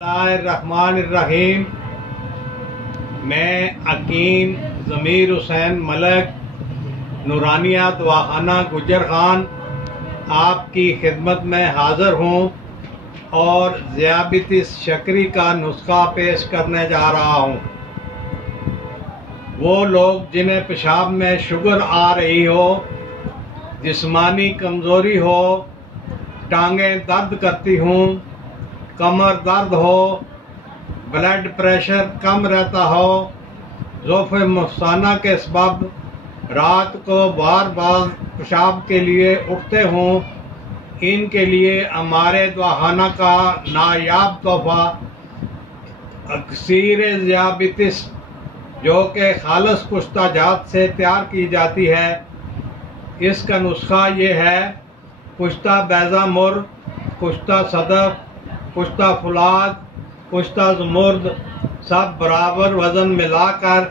बिस्मिल्लाहिर्रहमानिर्रहीम। मैं हकीम ज़मीर हुसैन मलक नूरानिया दवाखाना गुजर खान आपकी खिदमत में हाज़िर हूँ और ज़ियाबितिस शकरी का नुस्खा पेश करने जा रहा हूँ। वो लोग जिन्हें पेशाब में शुगर आ रही हो, जिस्मानी कमज़ोरी हो, टांगें दर्द करती हों, कमर दर्द हो, ब्लड प्रेशर कम रहता हो, ज़ोफ़े मुफ़साना के सबब रात को बार बार पेशाब के लिए उठते हों, इनके लिए हमारे दवाखाना का नायाब तोहफ़ा अक्सीर ज़ियाबितिस जो कि खालिस कुश्ता जात से तैयार की जाती है। इसका नुस्खा ये है: कुश्ता बैज़ा मुर्ग, कुश्ता सदफ, कुश्ता फुलाद, कुश्ता ज़मुर्द सब बराबर वज़न मिलाकर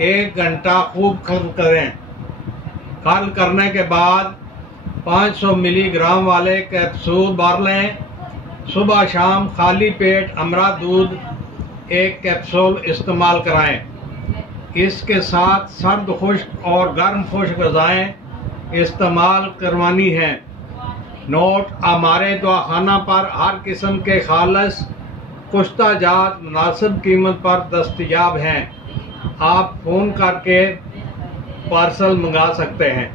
1 घंटा खूब खल करें। खल करने के बाद 500 मिलीग्राम वाले कैप्सूल भर लें। सुबह शाम खाली पेट अमरा दूध 1 कैप्सूल इस्तेमाल कराएं। इसके साथ सर्द खुश्क और गर्म खुश्क ग़िज़ाएं इस्तेमाल करवानी हैं। नोट: हमारे दवाखाना पर हर किस्म के खालिस कुश्ता जात मुनासिब कीमत पर दस्तयाब हैं। आप फ़ोन करके पार्सल मंगा सकते हैं।